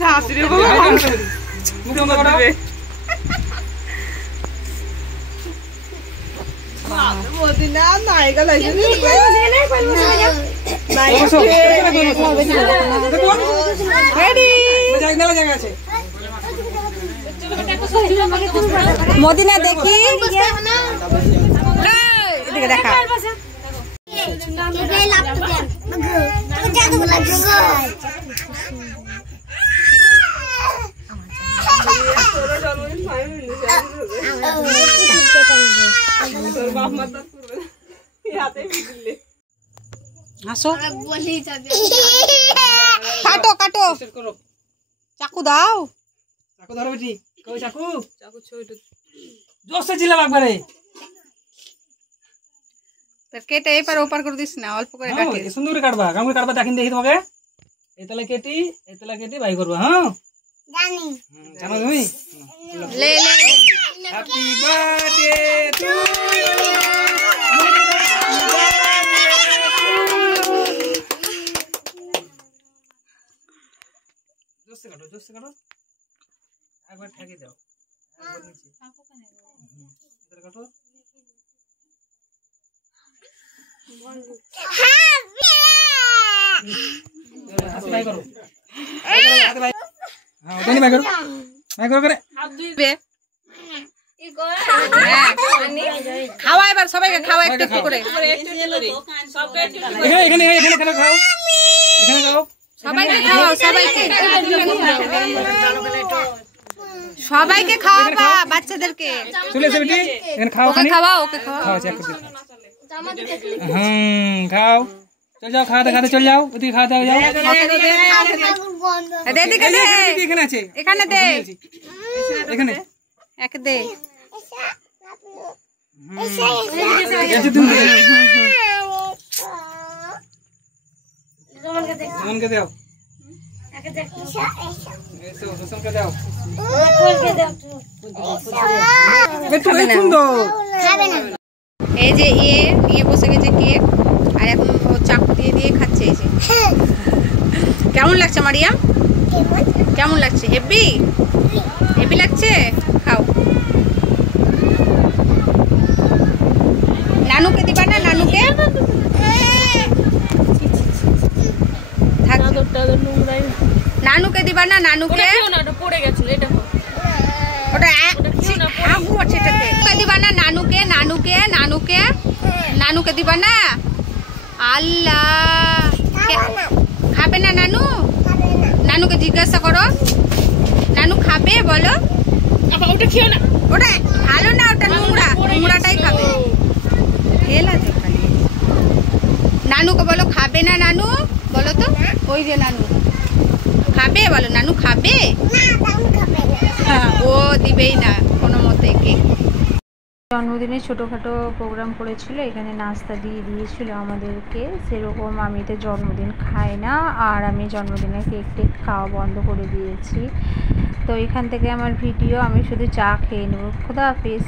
শাশুড়ি বাবা মুখে মুখে দেবে মদিনা নায়িকা লাগছে মদিনা দেখি দেখা কাটো কাটো চাকু দাও চাকু ধরো বেটি কই চাকু চাকু ছোট জোরে চিল্লাও একবারে কেটে এপার ওপার করে দিস না অল্প করে কাটি সুন্দর করে কাটবা কেমন করে কাটবা দেখিন দেখি তোমাকে এতলা কেটি বাই করবা হ্যাঁ জানি জানো তুমি লে লে হ্যাপি বার্থডে টু জোরে কাটো একবার ঠেকে দাও একবার নিচে এটার কাটো হাতে বাই করো হাতে বাই হ্যাঁ ওটা নি বাই করো করে হাত ধুইবে খাওয়া এবার সবাইকে খাওয়া একটু একটু করে এখানে খাও এখানে খাও সবাইকে খাওয়াও সবাইকে খাওয়াবা বাচ্চাদেরকে চলে এসে বেটি এখানে খাও ওকে খাওয়াও ওকে খাওয়াও খাও চেক করে খাও চল যাও খাওয়াতে চল যাও ওদিকে খাওয়াতে যাও দে দিকে দে এখানে আছে এখানে দে এখানে এক দে সুমনকে দাও সুমনকে দাও এই যে নিয়ে বসে গেছে কেক আর এখন ও চাকু দিয়ে খাচ্ছে এই যে কেমন লাগছে মারিয়াম কেমন লাগছে হেভি হেভি লাগছে খাও নানুকে দিবা না নানুকে নানুকে দিবা না নানুকে পড়ে গেছিল এটা ওটা আগু আছে এটাকে দিবা না নানুকে নানুকে নানুকে নানুকে দিবা না আল্লাহ খাবে না নানু নানুকে জিজ্ঞাসা করো নানু খাবে বলো ওটা খেও না ওটা ভালো না ওটা নোংরাটাই খাবে খেলাতে খালি নানুকে বলো খাবে না নানু বলো তো ওই যে নানু খাবে বলো নানু খাবে ও দিবেই না কোনো মতে কেক জন্মদিনে ছোটোখাটো প্রোগ্রাম করেছিল এখানে নাস্তা দিয়েছিল আমাদেরকে সেরকম আমি তো জন্মদিন খাই না আর আমি জন্মদিনে কেক টেক খাওয়া বন্ধ করে দিয়েছি তো এখান থেকে আমার ভিডিও আমি শুধু চা খেয়ে নেব। খোদা হাফেজ।